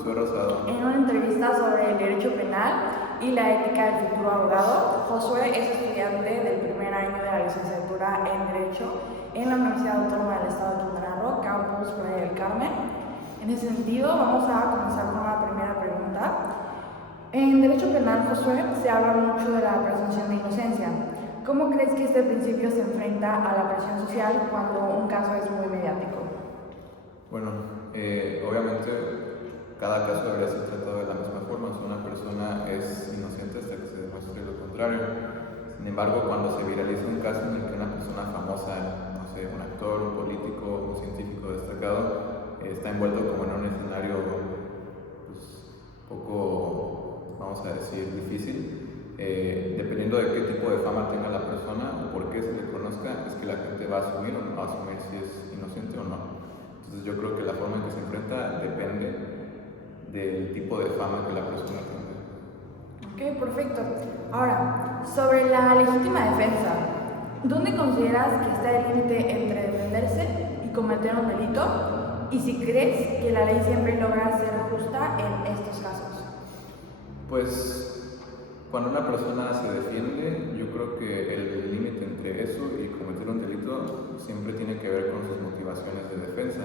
Josué Rosado. En una entrevista sobre el derecho penal y la ética del futuro abogado, Josué es estudiante del primer año de la licenciatura en Derecho en la Universidad Autónoma del Estado de Quintana Roo, Campus Playa del Carmen. En ese sentido, vamos a comenzar con la primera pregunta. En derecho penal, Josué, se habla mucho de la presunción de inocencia. ¿Cómo crees que este principio se enfrenta a la presión social cuando un caso es muy mediático? Bueno, obviamente cada caso debería ser tratado de la misma forma. Si una persona es inocente hasta que se demuestre lo contrario. Sin embargo, cuando se viraliza un caso en el que una persona famosa, no sé, un actor, un político, un científico destacado, está envuelto como en un escenario pues, poco, vamos a decir, difícil, dependiendo de qué tipo de fama tenga la persona o por qué se le conozca, es que la gente va a asumir o no va a asumir si es inocente o no. Entonces yo creo que la forma en que se enfrenta depende del tipo de fama que la persona tenga. Ok, perfecto. Ahora, sobre la legítima defensa, ¿dónde consideras que está el límite entre defenderse y cometer un delito? Y si crees que la ley siempre logra ser justa en estos casos. Pues cuando una persona se defiende, yo creo que el límite entre eso y cometer un delito siempre tiene que ver con sus motivaciones de defensa.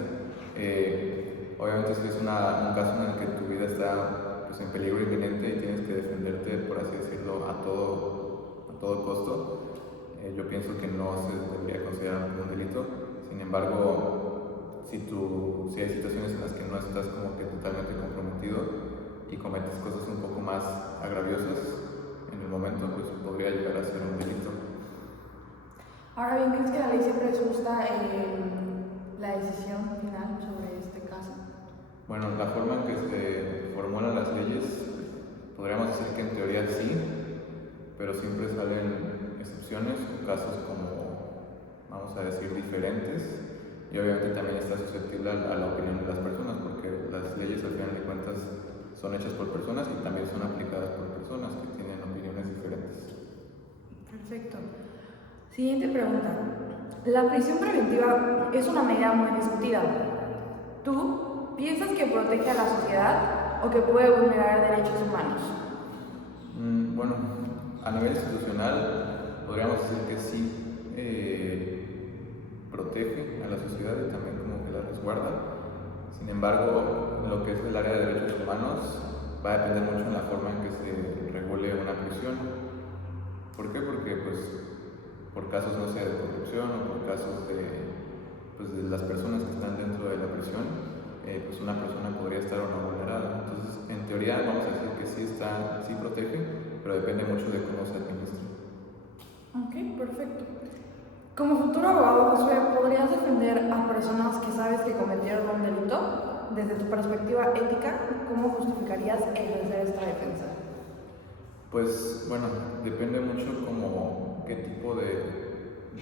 Obviamente si es un caso en el que tu vida está pues, en peligro inminente y tienes que defenderte, por así decirlo, a todo costo, yo pienso que no se debería considerar como un delito. Sin embargo, si hay situaciones en las que no estás como que totalmente comprometido y cometes cosas un poco más agraviosas en el momento, pues podría llegar a ser un delito. Ahora bien, ¿crees que la ley siempre es justa en la decisión final sobre este caso? Bueno, la forma en que se formulan las leyes, podríamos decir que en teoría sí, pero siempre salen excepciones o casos como, vamos a decir, diferentes, y obviamente también está susceptible a la opinión de las personas, porque las leyes al final de cuentas son hechas por personas y también son aplicadas por personas que tienen opiniones diferentes. Perfecto. Siguiente pregunta. La prisión preventiva es una medida muy discutida. ¿Tú piensas que protege a la sociedad o que puede vulnerar derechos humanos? Bueno, a nivel institucional podríamos decir que sí protege a la sociedad y también como que la resguarda. Sin embargo, lo que es el área de derechos humanos va a depender mucho en la forma en que se regule una prisión. ¿Por qué? Porque pues por casos, no sé, de corrupción o por casos de las personas que están dentro de la prisión, pues una persona podría estar o no vulnerada. Entonces, en teoría vamos a decir que sí protege, pero depende mucho de cómo se administra. Ok, perfecto. Como futuro abogado, Josué, ¿podrías defender a personas que sabes que cometieron un delito? Desde tu perspectiva ética, ¿cómo justificarías ejercer esta defensa? Pues bueno, depende mucho como qué tipo de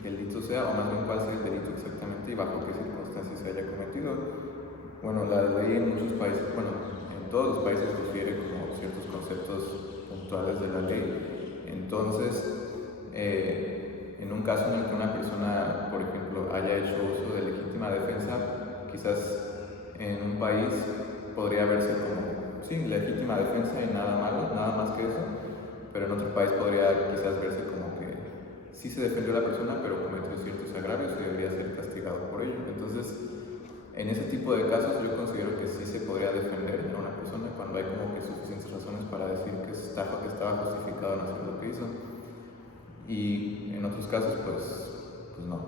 delito sea, o más bien cuál sea el delito exactamente y bajo qué circunstancias se haya cometido. Bueno, la ley en muchos países, bueno, en todos los países refiere como ciertos conceptos puntuales de la ley. Entonces, en un caso en el que una persona, por ejemplo, haya hecho uso de legítima defensa, quizás en un país podría verse como, sí, legítima defensa y nada malo, nada más que eso, pero en otro país podría quizás verse como que sí se defendió a la persona, pero cometió ciertos agravios y debería ser castigado por ello. Entonces, en ese tipo de casos yo considero que sí se podría defender a una persona cuando hay como que suficientes razones para decir que estaba justificado en hacer lo que hizo. Y en otros casos, pues no.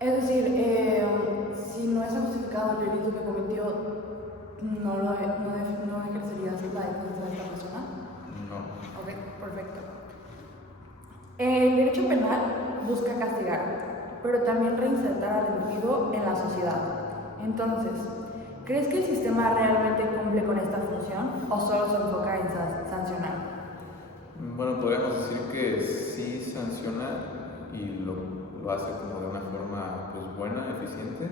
Es decir, si no está justificado el delito que cometió, ¿no ejercerías la defensa de esta persona? No. Ok, perfecto. El derecho penal busca castigar, pero también reinsertar al individuo en la sociedad. Entonces, ¿crees que el sistema realmente cumple con esta función o solo se enfoca en sancionar? Bueno, podríamos decir que sí sanciona y lo hace como de una forma pues, buena, eficiente,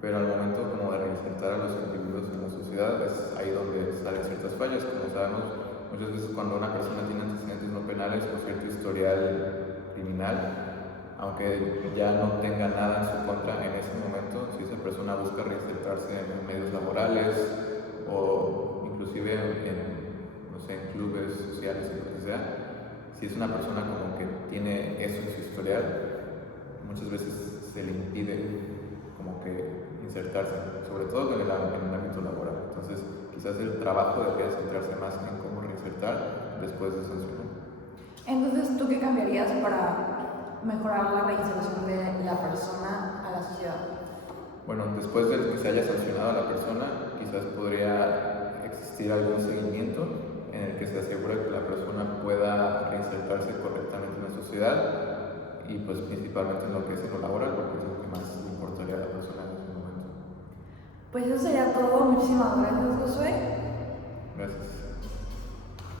pero al momento como de reinsertar a los individuos en la sociedad es ahí donde salen ciertas fallas. Como sabemos, muchas veces cuando una persona tiene antecedentes no penales o cierto historial criminal, aunque ya no tenga nada en su contra en ese momento, si esa persona busca reinsertarse en medios laborales o inclusive no sé, en clubes sociales o lo que sea, si es una persona como que tiene eso en su historial, muchas veces se le impide como que insertarse, sobre todo en el ámbito laboral. Entonces, quizás el trabajo debería centrarse más en cómo reinsertar después de sancionar. Entonces, ¿tú qué cambiarías para mejorar la reinserción de la persona a la sociedad? Bueno, después de que se haya sancionado a la persona, quizás podría existir algún seguimiento en el que se asegure que la persona pueda reinsertarse correctamente en la sociedad y pues principalmente en lo que es en lo laboral, porque es lo que más le importaría a la persona en ese momento. Pues eso sería todo. Muchísimas gracias, Josué. Gracias.